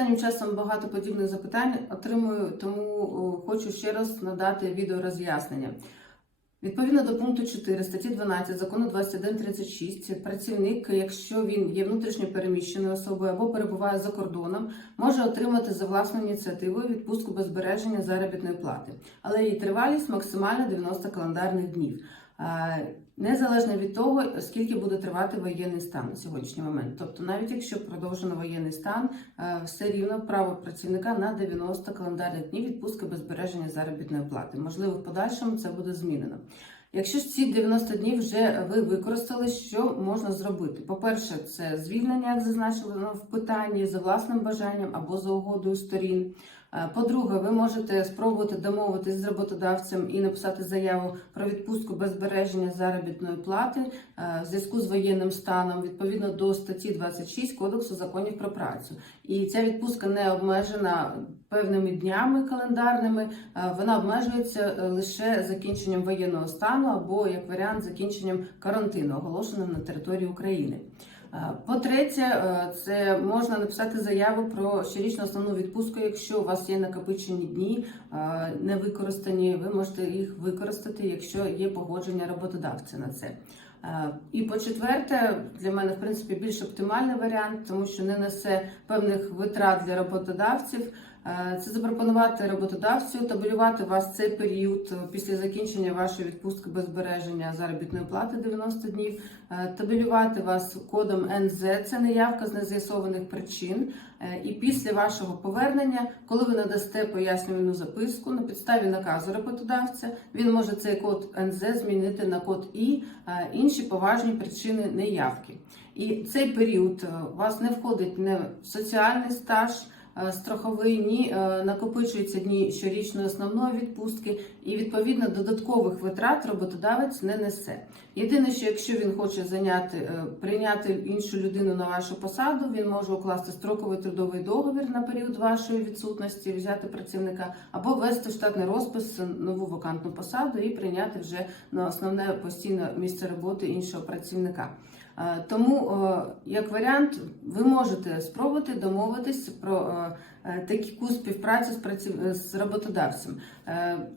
Останнім часом багато подібних запитань отримую, тому хочу ще раз надати відеороз'яснення. Відповідно до пункту 4 статті 12 закону 2136, працівник, якщо він є внутрішньо переміщеною особою або перебуває за кордоном, може отримати за власною ініціативою відпустку без збереження заробітної плати, але її тривалість максимально 90 календарних днів. Е, Незалежно від того, скільки буде тривати воєнний стан на сьогоднішній момент. Тобто, навіть якщо продовжено воєнний стан, е, все рівно право працівника на 90 календарних днів відпустки без збереження заробітної плати. Можливо, в подальшому це буде змінено. Якщо ж ці 90 днів вже ви використали, що можна зробити? По-перше, це звільнення, як зазначено в питанні, за власним бажанням або за угодою сторін. Е, По-друге, ви можете спробувати домовитись з роботодавцем і написати заяву про відпустку без збереження заробітної плати е, в зв'язку з воєнним станом відповідно до статті 26 Кодексу законів про працю. І ця відпустка не обмежена певними днями календарними, е, вона обмежується лише закінченням воєнного стану або як варіант закінченням карантину, оголошеним на території України. Е, По-третє, е, це можна написати заяву про щорічну основну відпустку, якщо у вас є накопичені дні е, не використані, ви можете їх використати, якщо є погодження роботодавця на це. Е, І по-четверте, для мене в принципі більш оптимальний варіант, тому що не несе певних витрат для роботодавців. Е, Це запропонувати роботодавцю табелювати вас цей період е, після закінчення вашої відпустки без збереження заробітної плати 90 днів, табелювати вас кодом НЗ, це неявка з нез'ясованих причин. І після вашого повернення, коли ви надасте пояснювальну записку на підставі наказу роботодавця, він може цей код НЗ змінити на код І, е, інші поважні причини неявки. І цей період е, у вас не входить не в соціальний стаж. Е, Страховий ні е, накопичуються дні щорічної основної відпустки, і відповідно додаткових витрат роботодавець не несе. Єдине, що якщо він хоче зайняти е, прийняти іншу людину на вашу посаду, він може укласти строковий трудовий договір на період вашої відсутності, взяти працівника або ввести штатний розпис нову вакантну посаду і прийняти вже на основне постійне місце роботи іншого працівника. Е, Тому, е, як варіант, ви можете спробувати домовитись про е, таку співпрацю з праців... з роботодавцем.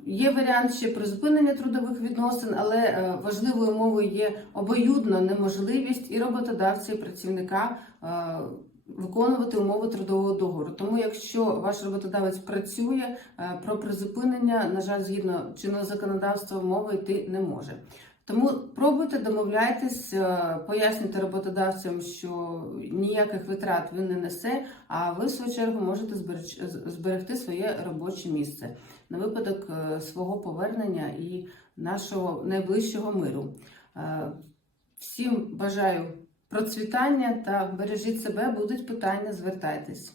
Є варіант ще призупинення трудових відносин, але важливою умовою є обоюдна неможливість і роботодавця, і працівника. Виконувати умови трудового договору. Тому, якщо ваш роботодавець працює про призупинення, на жаль, згідно чинного законодавства, мова йти не може. Тому пробуйте домовляйтесь, е, пояснюйте роботодавцям, що ніяких витрат він не несе, а ви в свою чергу можете зберегти своє робоче місце на випадок е, свого повернення і нашого найближчого миру. Е, Всім бажаю процвітання та бережіть себе, будуть питання, звертайтесь.